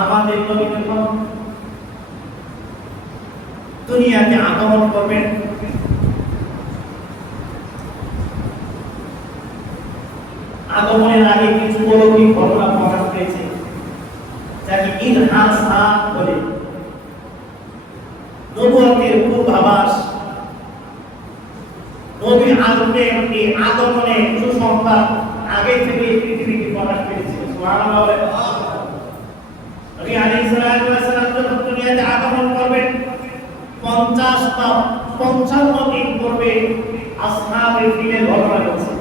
আমাদের নবী যখন দুনিয়াতে আগমন করবেন, আগমনের আগে কিছু অলৌকিক ঘটনা প্রকাশ পেয়েছে, যাকে ইলহাসাত বলে। নবুয়তের পূর্বাভাস, নবী আদমের এই আগমনের সুসংবাদ আগে থেকে পৃথিবীতে প্রকাশ পেয়েছে। সুবহানাল্লাহ। নবী আলাইহিস সালাম যখন দুনিয়াতে আগমন করবেন, 50 বা 55 দিন পূর্বে আসহাবে ফিলের ঘটনা ঘটছে।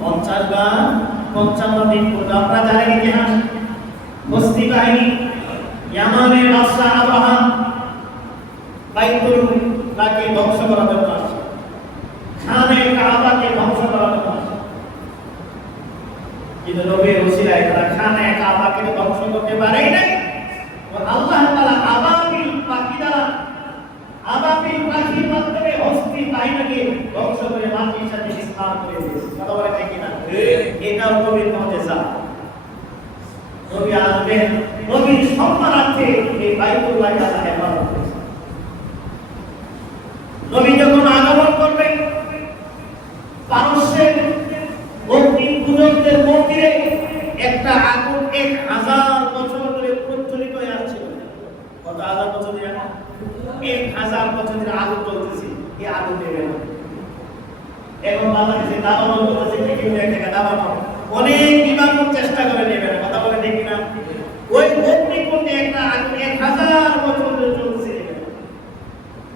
50 বা 55 দিন পূর্বে আপনারা জানেন ইতিহাস, বস্তি বাহিনী, ইয়ামানের বাদশা আব্রাহাম বাইতুল্লাহকে ধ্বংস করার জন্য আসছে, খানে কাবাকে ধ্বংস করার জন্য আসছে। কিন্তু নবীর ওসিলায় তারা খানে কাবাকে ধ্বংস করতে পারেই নাই। আল্লাহ তাআলা আবাবিল পাখি দ্বারা, আবাবিল পাখির মাধ্যমে হস্তি বাহিনীকে ধ্বংস করে মাটির সাথে মিশ্রণ করে দিয়েছে। কথা বলে ঠিক কিনা? এটাও নবীর মুজিজা। নবী আসবেন, নবীর সম্মানার্থে এই বাইতুল্লাহকে আল্লাহ হেফাজত করেছে। নবী যখন আগমন করবেন, পারস্যের অগ্নি পূজকদের মন্দিরে একটা আগুন 1000 বছর ধরে প্রজ্বলিত হয়ে আসছিল। কত হাজার বছর ধরে? 1000 বছর ধরে আগুন জ্বলতেছে। এই আগুন নেবে না। এখন বাংলাদেশে দাবানো হচ্ছে, পৃথিবীর এক জায়গায় দাবানো, অনেক বিমানের চেষ্টা করে নেবে না। কথা বলে দেখি না, ওই অগ্নিকুণ্ডে একটা আগুন 1000 বছর ধরে জ্বলছে।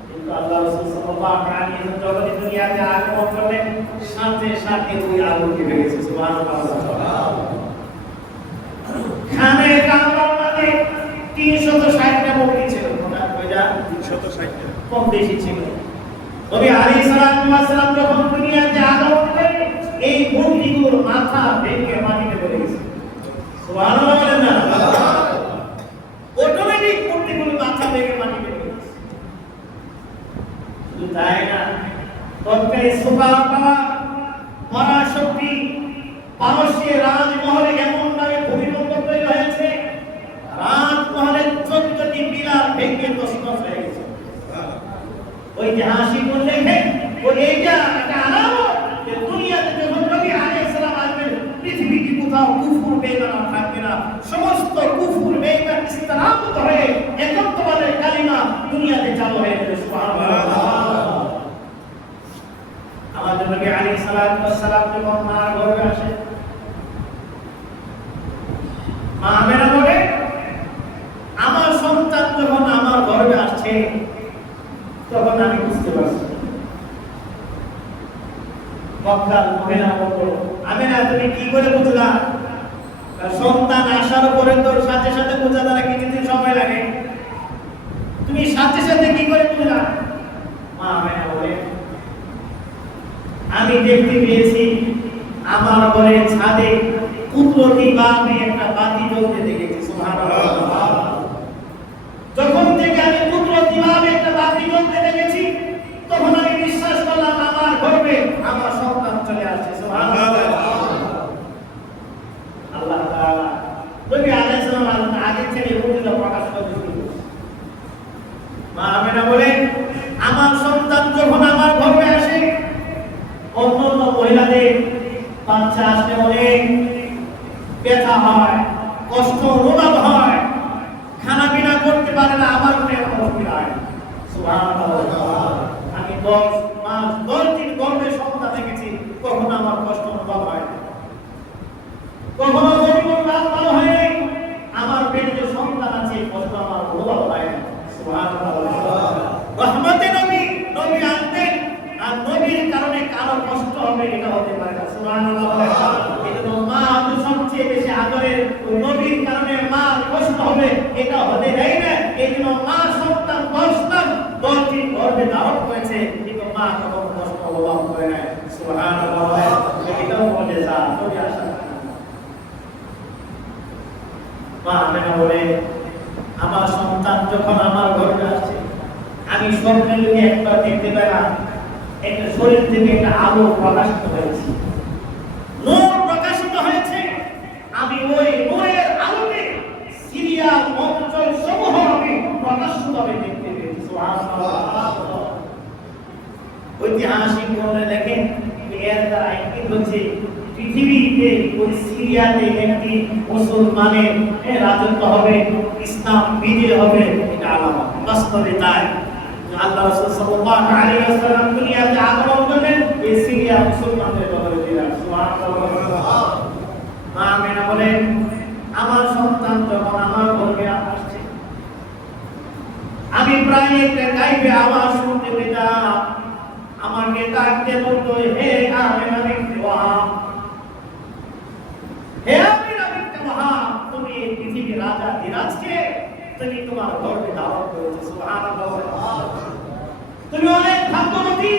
কিন্তু আল্লাহ রাসূল সাল্লাল্লাহু আলাইহি ওয়াসাল্লাম যখন দুনিয়াতে আগমন করলেন, সাথে সাথে ওই আগুন নিভে গেছে। সুবহানাল্লাহ। খানে কাবার মধ্যে 360টা মূর্তি ছিল। ওটা কয়টা? 360টা, কম বেশি ছিল। নবী আলাইহিস সালাম যখন দুনিয়াতে আগমন করেন, এই মূর্তিগুলোর মাথা ভেঙে মাটিতে পড়ে গেছে। সুবহানাল্লাহ বলেন না? অটোমেটিক মূর্তিগুলোর মাথা ভেঙে মাটিতে পড়ে গেছে। শুধু তাই না, তৎকালীন সুপার পাওয়ার পরাশক্তি পারস্যের রাজমহলে এমন ভাবে ভূমিকম্প তৈরি হয়েছে, রাজমহলের 14টি পিলার ভেঙে তছনছ হয়ে গেছে। ঐতিহাসিক উল্লেখে এইটা একটা আলামত যে দুনিয়াতে যখন নবী আলাইহিস সালাম আসবেন, পৃথিবীতে কোথাও কুফর বেঈমান থাকবে না। সমস্ত কুফর বেঈমান ইসলামত হয়ে একত্ববাদের কালিমা দুনিয়াতে চালু হয়ে যাবে। সুবহানাল্লাহ। আমাদের নবী আলাইহিস সালাম যখন মার গর্ভে আসে, মা আমেনা বলে, আমার সন্তান যখন আমার গর্ভে আসছে, তখন আমি বুঝতে পারছি। মক্কার মহিলা বলল, আমেনা তুমি কি করে বুঝলা? সন্তান আসার পরে তোর সাথে সাথে বোঝা দ্বারা কিছুদিন সময় লাগে, তুমি সাথে সাথে কি করে বুঝলা? মা আমেনা বলে, আমি দেখতে পেয়েছি আমার ঘরের ছাদে কুদরতি ভাবে একটা বাতি জ্বলতে দেখেছি। সুবহানাল্লাহ। যখন থেকে আমি কুদরতি ভাবে একটা বাতি জ্বলতে দেখেছি, তখন আমি বিশ্বাস করলাম আমার গর্ভে আমার সন্তান চলে আসছে। সুবহানাল্লাহ। আল্লাহ তাআলা নবী আলাইহিস সালাম আগে থেকে মুজিজা প্রকাশ করে দিয়েছেন। মা আমেনা বলে, আমার সন্তান যখন আমার গর্ভে আসে, অন্যান্য মহিলাদের বাচ্চা আসলে অনেক ব্যথা হয়, কষ্ট অনুভব হয়, খানা পিনা করতে পারে না, আমার মনে কষ্ট হয়। সুবহানাল্লাহ। আমি 10 মাস 10 দিন গর্ভে সন্তান দেখেছি, কখনো আমার কষ্ট অনুভব হয় না, কখনো গরিবের রাত ভালো হয় নাই, আমার পেটে যে সন্তান আছে কষ্ট আমার অনুভব হয় না। সুবহানাল্লাহ। রহমতে নবী, নবী আসবেন আর নবীর কারণে কারো কষ্ট হবে, এটা হতে পারে না। সুবহানাল্লাহ। এজন্য মা তো সবচেয়ে বেশি আদরের, নবীর কারণে মা কষ্ট হবে, এটা হতে দেয় না। এজন্য মা সন্তান 10 দিন গর্ভে ধারণ করেছে, কিন্তু মা কখনো কষ্ট অনুভব করে না। সুবহানাল্লাহ। এটাও মুজিজা নবী আসা। মা আমেনা বলে, আমার সন্তান যখন আমার গর্ভে আসছে, আমি স্বপ্নে যদি একবার দেখতে পেলাম একটা শরীর থেকে একটা আলো প্রকাশিত হয়েছে, নূর প্রকাশিত হয়েছে, আমি ওই নূরের আলোতে সিরিয়াতে একটি মুসলমানের রাজত্ব হবে, ইসলাম বিজয় হবে, এটা আলামত। বাস্তবে তাই আল্লাহ রাসূল সাল্লাল্লাহু আলাইহি ওয়াসাল্লাম দুনিয়াতে আগমন করলেন, এই সিরিয়া মুসলমানদের দখলে দিলেন। সুবহানাল্লাহ। মা আমেনা বলেন, আমার সন্তান যখন আমার গর্ভে আসছে, আমি প্রায় একটা গাইবে আওয়াজ শুনতে পেতাম, আমাকে ডাকতে বলতো, হে আমেনা বিনতে ওয়াহাব, হে আমেনা বিনতে ওয়াহাব, তুমি এই পৃথিবীর রাজা ধীরাজকে তুমি তোমার গর্ভে ধারণ করেছো। সুবহানাল্লাহ। তুমি অনেক ভাগ্যবতী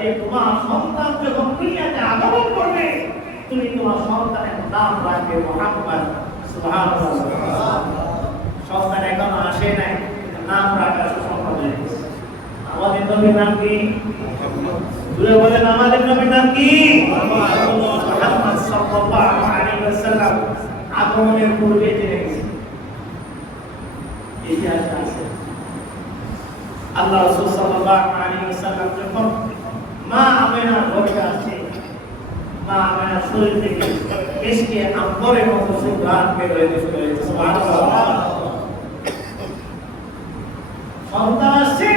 যে তোমার সন্তান যখন দুনিয়াতে আগমন করবে, তুমি তোমার সন্তানের নাম রাখবে মুহাম্মদ। সুবহানাল্লাহ। সন্তান এখনো আসে নাই, নাম রাখা সুসম্ভব হয়ে গেছে। আমাদের নবীর নাম কি? জুড়ে বলেন, আমাদের নবীর নাম কি? মুহাম্মদ সাল্লাল্লাহু আলাইহি ওয়াসাল্লাম আগমনের পূর্বে জেনে গেছে। ইতিহাসে আছে আল্লাহ রাসূল সাল্লাল্লাহু আলাইহি ওয়াসাল্লাম যখন মা আমেনার গর্ভে আসছে, মা আমেনার শরীর থেকে এসকে আম্বরের মতো সুগন্ধ বের হয়ে শুরু হয়েছে। সুবহানাল্লাহ। সন্তান আসছে,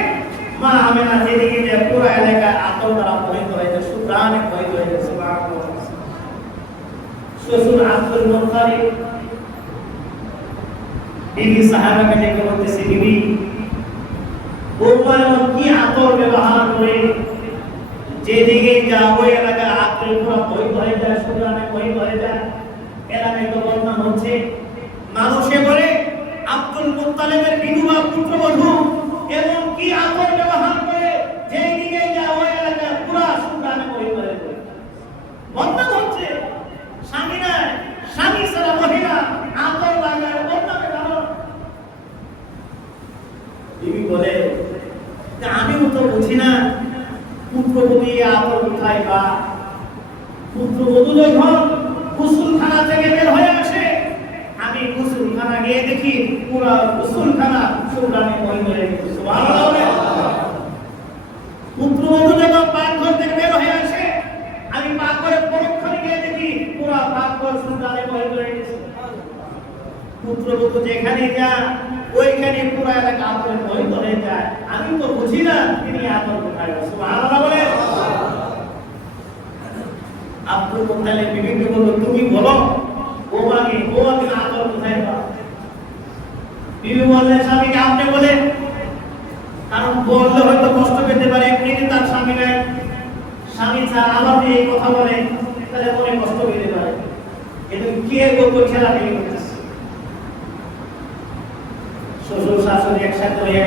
মা আমেনা যেদিকে যে পুরো এলাকা আতর দ্বারা মোহিত হয়েছে, সুগন্ধে মোহিত হয়েছে। সুবহানাল্লাহ। শ্বশুর আব্দুল মুত্তালিব বিবি সাহাবাকে ডেকে বলতেছে, বিবি বৌমা কি আতর ব্যবহার করে যেদিকে যা ওই এলাকা আতর পুরো মোহিত হয়ে যায়, সুগন্ধে মোহিত হয়ে যায়। এলাকায় তো বদনাম হচ্ছে, মানুষে বলে আব্দুল মুত্তালিবের বিধবা পুত্রবধূ এবং কি আতর ব্যবহার করে যেদিকে যা ওই এলাকা পুরো সুগন্ধে মোহিত হয়ে যায়। বদনাম হচ্ছে, স্বামী নাই, স্বামী ছাড়া মহিলা আতর লাগায় বদনামের কারণ। বিবি বলে, আমিও তো বুঝি না পুত্রবধূ আতর কোথায় বা। পুত্রবধূ যখন গোসলখানা থেকে বের হয়ে আসে, আমি গোসলখানা গিয়ে দেখি পুরো গোসলখানা সুগন্ধে মোহিত হয়ে গেছে। সুবহানাল্লাহ। পুত্রবধূ যখন পাকঘর থেকে বের হয়ে আসে, আমি পাকঘরের পরক্ষণে গিয়ে দেখি পুরো পাকঘর সুগন্ধে মোহিত হয়ে গেছে। পুত্রবধূ যেখানে যায় ওইখানে পুরো এলাকা আতরে মোহিত হয়ে যায়। আমি তো বুঝি না তিনি আতর কোথায়। সুবহানাল্লাহ বলে। আব্দুল মুত্তালিব বিবিকে বলল, তুমি বলো বৌমাকে আতর কোথায় পাও? বিবি বললেন, স্বামীকে আপনি বলেন, কারণ বললে হয়তো কষ্ট পেতে পারে, এমনিতে তার স্বামী নাই, স্বামী ছাড়া আবার এই কথা বলে তাহলে মনে কষ্ট পেতে পারে। কিন্তু কে বলবো ছেলা থেকে করতেছে। শ্বশুর শাশুড়ি একসাথে হয়ে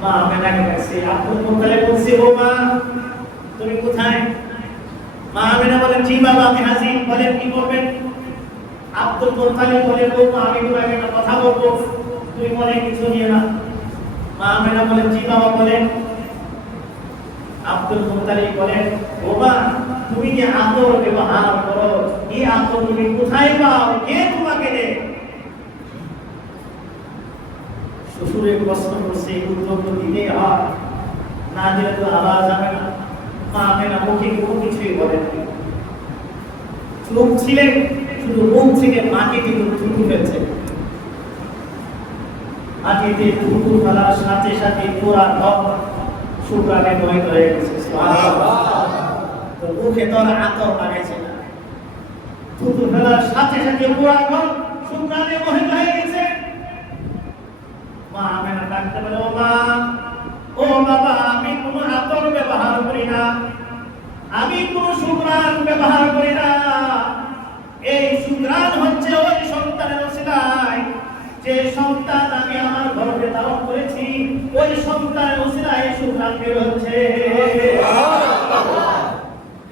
মা আমেনাকে কাছে আব্দুল মুত্তালিব বলছে, বৌমা তুমি কোথায়? মা আমেনা বলেন, জি বাবা আমি হাজির। বলেন কি করবেন? আব্দুল মুত্তালিব বলেন, বৌমা আমি তোমাকে একটা কথা বলবো, তুমি মনে কিছু নিয়ে না। মা আমেনা বলেন, জি বাবা বলেন। আব্দুল মুত্তালিব বলেন, বৌমা তুমি যে আতর ব্যবহার করো, এই আতর তুমি কোথায় পাও? কে তোমাকে দেয়? শ্বশুরের প্রশ্ন করছে, উত্তর তো দিতেই হয়, না দিলে তো আবার যাবে না। মা আমেনা মুখে কোনো কিছুই বলেন, চোখ ছিলেন শুধু মুখ থেকে মাটিতে থুতু ফেলছে। মাটিতে থুতু ফেলার সাথে সাথে পুরা ঘর সুগন্ধে মোহিত হয়ে গেছে। তো মুখে তো আতর লাগাইছে না, থুতু ফেলার সাথে সাথে পুরা ঘর সুগন্ধে মোহিত হয়ে গেছে। মা আমেনা ডাকতে বলে, ও মা, ও বাবা, আমি কোনো আতর ব্যবহার করি না, আমি কোনো সুঘ্রাণ ব্যবহার করি না। এই সুঘ্রাণ হচ্ছে ওই সন্তানের ওসিলায়, যে সন্তান আমি আমার গর্ভে ধারণ করেছি, ওই সন্তানের ওসিলায় সুঘ্রাণ বের হচ্ছে।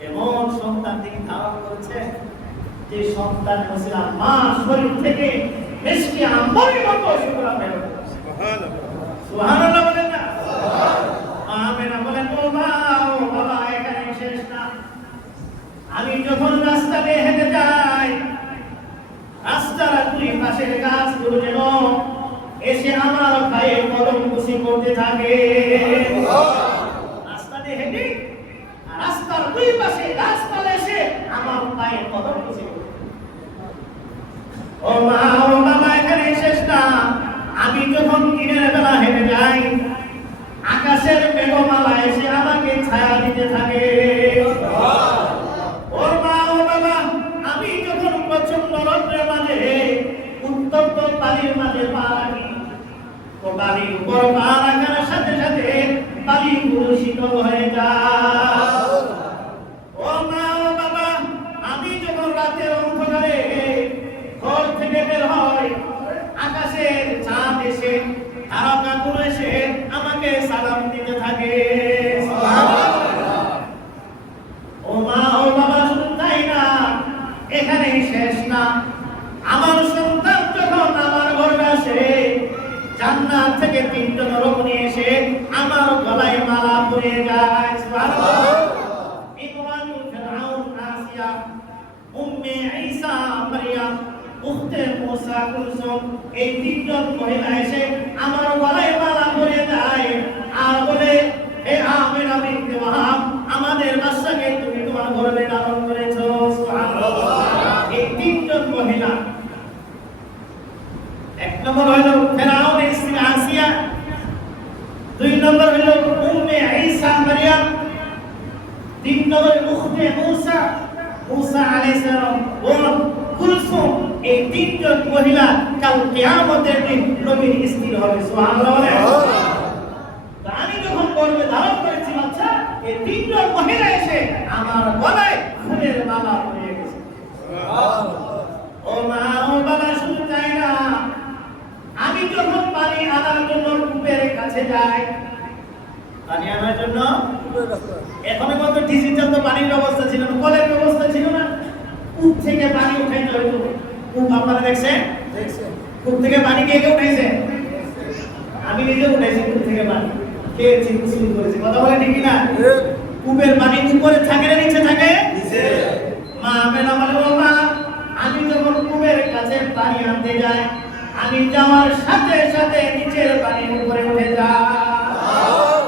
এমন সন্তান তিনি ধারণ করেছে যে সন্তানের ওসিলা মা শরীর থেকে মিষ্টি আম্বরের মতো সুঘ্রাণ বের হচ্ছে। সুবহানাল্লাহ বলেন না? আমেনা বলেন, ও বাবা এখানে শেষ না। আমি যখন রাস্তা দিয়ে হেঁটে যাই, রাস্তার দুই পাশের গাছগুলো যেন এসে আমার পায়ে কলম কুশি করতে থাকে। রাস্তা দিয়ে হেঁটে রাস্তার দুই পাশে গাছপালা এসে আমার পায়ে পায়ে কদম ছিল। ও মা ও বাবা, এখানে শেষ না। আমি যখন দিনের বেলা হেঁটে যাই, আকাশের মেঘমালা এসে আমাকে ছায়া দিতে থাকে। ও মা ও বাবা, আমি যখন প্রচন্ড রৌদ্রের মাঝে উত্তপ্ত বালির মাঝে পা রাখি, তো বালির উপর পা রাখার সাথে সাথে বালিগুলো শীতল হয়ে যায়। ও মা ও বাবা, আমি যখন রাতের অন্ধকারে ঘর থেকে বের হই, আকাশের চাঁদ এসে তারকাগুলো এসে আমাকে সালাম দিতে থাকে। ও মা ও বাবা, শুধু তাই না, এখানেই শেষ না। আমার সন্তান যখন আমার ঘরে আসে, জান্নাত থেকে 3জন রমণী এসে আমার গলায় মালা পরিয়ে যায়। সুবহানাল্লাহ। ইমরান ফিরআউন আসিয়া, উম্মে ঈসা মারইয়াম, উখতে মুসা কুলসুম, এই 3জন মহিলা এসে আমার গলায় মালা পরিয়ে যায় আর বলে, হে আমিনা বিনতে ওয়াহাব, আমাদের বাদশাকে তুমি তোমার ঘরে লালন করেছো। সুবহানাল্লাহ। এই 3জন মহিলা, এক নম্বর হলো ফিরআউনের স্ত্রী আসিয়া, 2 নম্বর হলো উম্মে ঈসা মারইয়াম, 3 নম্বর উখতে মুসা আলাইহিস সালাম ও কুলসুম। এই 3জন মহিলা কাল কিয়ামতের দিন নবীর স্ত্রী হবে। সুবহানাল্লাহ। আমি যখন গর্ভে ধারণ করেছি বাচ্চা, এই 3জন মহিলা এসে আমার গলায় ফুলের মালা পরিয়ে গেছে। ও মা ও বাবা, শুধু তাই না, আমি যখন পানি আনার জন্য কূপের কাছে যাই, পানি আনার জন্য, এখনো কত ডিজিটাল তো পানির ব্যবস্থা ছিল না, কলের ব্যবস্থা ছিল না, কূপ থেকে পানি উঠাইতে হইতো। কূপ আপনারা দেখছেন? কূপ থেকে পানি কে কে উঠাইছে? আমি নিজে উঠাইছি কূপ থেকে পানি, খেয়েছি, গোসল করেছি। কথা বলে ঠিক না? কূপের পানি উপরে থাকে না নিচে থাকে? মা মেলা বলে, ও মা, আমি যখন কূপের কাছে পানি আনতে যাই, আমি যাওয়ার সাথে সাথে নিচের পানি উপরে উঠে যায়।